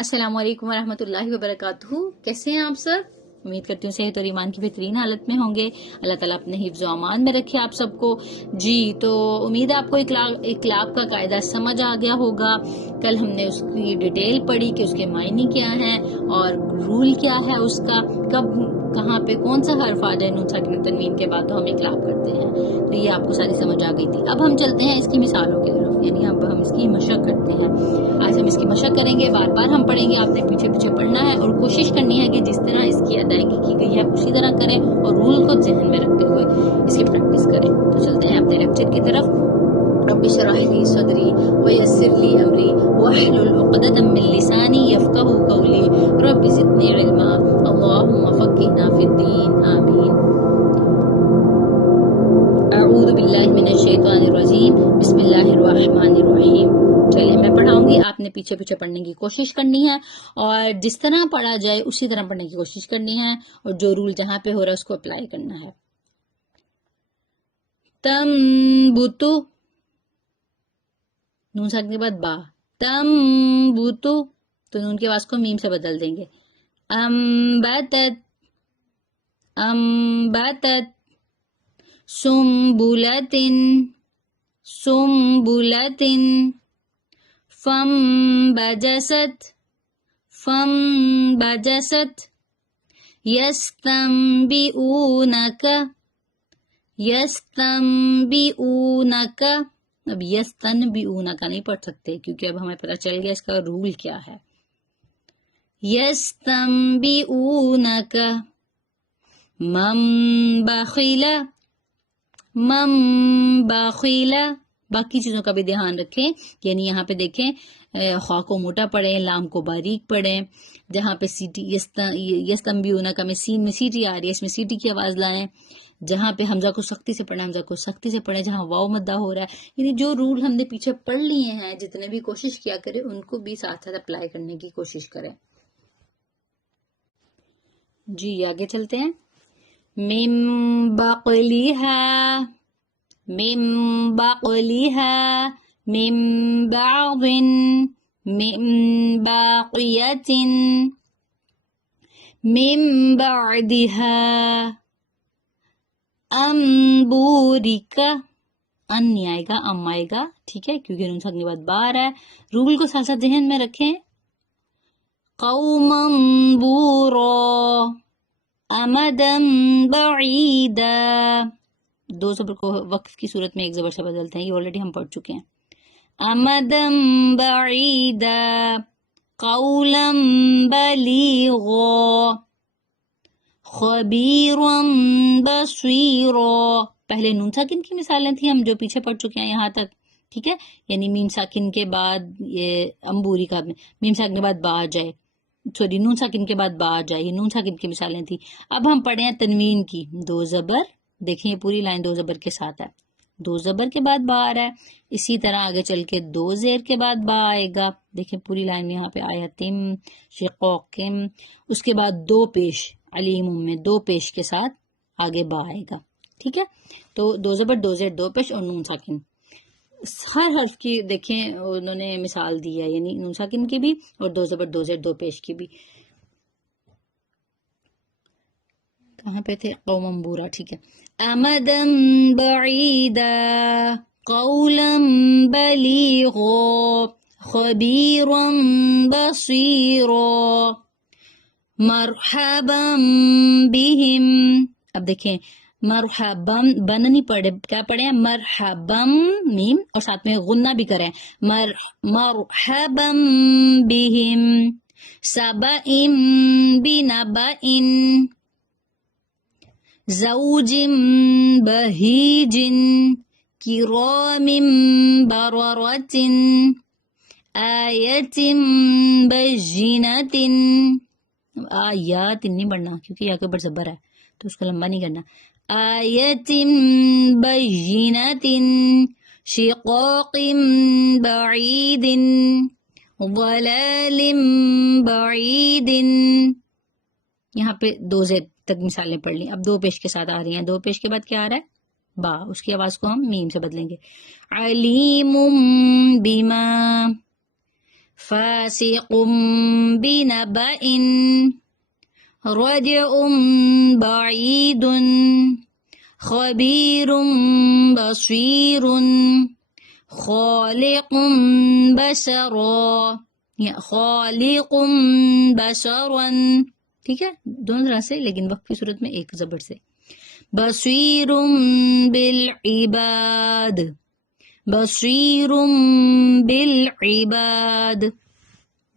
السلام علیکم ورحمۃ اللہ وبرکاتہ. کیسے ہیں آپ سب؟ امید کرتی ہوں صحت اور ایمان کی بہترین حالت میں ہوں گے. اللہ تعالیٰ اپنے حفظ و امان میں رکھے آپ سب کو. جی تو امید ہے آپ کو اخلاق کا قاعدہ سمجھ آ گیا ہوگا. کل ہم نے اس کی ڈیٹیل پڑھی کہ اس کے معنی کیا ہیں اور رول کیا ہے اس کا، کب کہاں پہ کون سا حرف آ جائے نون ساکن تنوین کے بعد تو ہم اخلاق کرتے ہیں. تو یہ آپ کو ساری سمجھ آ گئی تھی. اب ہم چلتے ہیں اس کی مثالوں کی طرف، یعنی اب ہم اس کی مشق کرتے ہیں. آج ہم اس کی مشق کریں گے، بار بار ہم پڑھیں گے، آپ نے پیچھے پیچھے پڑھنا ہے اور کوشش کرنی ہے کہ جس طرح اس کی ادائیگی کی گئی ہے اسی طرح کریں اور رول کو ذہن میں رکھتے ہوئے اس کی پریکٹس کریں. تو چلتے ہیں اپنے لیکچر کی طرف. رب اشرح لي صدري ويسر لي امري واحلل عقدة من لساني يفقهوا قولي رب زدني علما اللهم فقهنا في الدين آمين. اعوذ باللہ من الشیطان الرجیم بسم اللہ الرحمن الرحیم. چلیے میں پڑھاؤں گی، آپ نے پیچھے پیچھے پڑھنے کی کوشش کرنی ہے اور جس طرح پڑھا جائے اسی طرح پڑھنے کی کوشش کرنی ہے اور جو رول جہاں پہ ہو رہا ہے اس کو اپلائی کرنا ہے. تنبتو، نون ساکن کے بعد با، تنبتو تو نون کی آواز کو میم سے بدل دیں گے. انبتت، انبتت، سنبلتن، سنبلتن، فانبجست، فانبجست، یستنبئونک، یستنبئونک. اب یستنبئونک نہیں پڑھ سکتے کیونکہ اب ہمیں پتہ چل گیا اس کا رول کیا ہے. یستنبئونک. من بخل، من بخل. باقی چیزوں کا بھی دھیان رکھیں، یعنی یہاں پہ دیکھیں خا کو موٹا پڑھیں، لام کو باریک پڑھیں. جہاں پہ سیٹی یستنبئونک میں سین میں سیٹی آ رہی ہے اس میں سیٹی کی آواز لائیں. جہاں پہ حمزہ کو سختی سے پڑھیں حمزہ کو سختی سے پڑھیں. جہاں واو مدہ ہو رہا ہے، یعنی جو رول ہم نے پیچھے پڑھ لیے ہیں جتنے بھی کوشش کیا کریں ان کو بھی ساتھ ساتھ اپلائی کرنے کی کوشش کریں. جی آگے چلتے ہیں. من بقلها، من بقلها، من بعض، من باقية، من بعدها، انبورک. ان نہیں آئے گا، ام آئے گا، ٹھیک ہے، کیونکہ نون ساکن کے بعد با آ رہا ہے. رول کو ساتھ ساتھ ذہن میں رکھیں. قوما بورا، امدا بعیدا. دو زبر کو وقف کی صورت میں ایک زبر سے بدلتے ہیں، یہ آلریڈی ہم پڑھ چکے ہیں. امدا بعیدا، قولا بلیغا، خبیرا بصیرا. پہلے نون ساکن کی مثالیں تھیں ہم جو پیچھے پڑھ چکے ہیں یہاں تک، ٹھیک ہے. یعنی میم ساکن کے بعد یہ امبوری کا میم ساکن کے بعد با آ جائے، سوری نون ساکن کے بعد با آ جائے، یہ نون ساکن کی مثالیں تھیں. اب ہم پڑھیں ہیں تنوین کی. دو زبر، دیکھیں یہ پوری لائن دو زبر کے ساتھ ہے. دو زبر کے بعد با آ رہا ہے، اسی طرح آگے چل کے دو زیر کے بعد با آئے گا. دیکھیں پوری لائن میں یہاں پہ آیا تم، شقوقم، اس کے بعد دو پیش علیم میں دو پیش کے ساتھ آگے با آئے گا، ٹھیک ہے. تو دو زبر دو زیر دو پیش اور نون ساکن. ہر حرف کی دیکھیں انہوں نے مثال دی ہے، یعنی نون ساکن کی بھی اور دو زبر دو زیر دو پیش کی بھی. کہاں پہ تھے؟ قوما بورا، ٹھیک ہے. امدا بعیدا، قولا بلیغا، خبیرا بصیرا، مرحبا بہم. اب دیکھیں مرحبا بن نہیں پڑھے، کیا پڑھے ہیں؟ مرحبا میم اور ساتھ میں غنہ بھی کریں. مرحبا بہم، سبئ بنبئ، زوج بہیج، کرام بررۃ، آیت بینۃ. آیات نہیں پڑھنا کیونکہ یا کے اوپر زبر ہے تو اس کو لمبا نہیں کرنا. آیت بینۃ، شقاق بعید، ضلال بعید. یہاں پہ دو زیر تک مثالیں پڑھ لیں. اب دو پیش کے ساتھ آ رہی ہیں. دو پیش کے بعد کیا آ رہا ہے؟ با. اس کی آواز کو ہم میم سے بدلیں گے. علیم بما، فاسق بنبأ رجع بعید خبیر بصیر خالق بشرا یا خالق بشرا، ٹھیک ہے دونوں طرح سے لیکن وقت کی صورت میں ایک زبر سے. بصیر بالعباد بصیر بالعباد.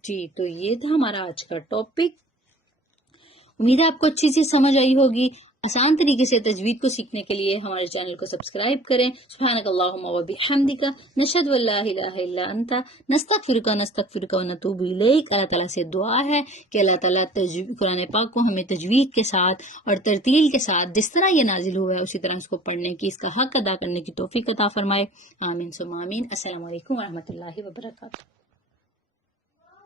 جی تو یہ تھا ہمارا آج کا ٹاپک. امید ہے آپ کو اچھی سی سمجھ آئی ہوگی. آسان طریقے سے تجوید کو سیکھنے کے لیے ہمارے چینل کو سبسکرائب کریں. سبحانک اللہم و بحمدک نشہد ان لا الہ الا انت نستغفرک ونتوب الیک. اللہ تعالیٰ سے دعا ہے کہ اللہ تعالیٰ قرآن پاک کو ہمیں تجوید کے ساتھ اور ترتیل کے ساتھ جس طرح یہ نازل ہوا ہے اسی طرح اس کو پڑھنے کی، اس کا حق ادا کرنے کی توفیق عطا فرمائے. آمین ثم آمین. السلام علیکم ورحمۃ اللہ وبرکاتہ.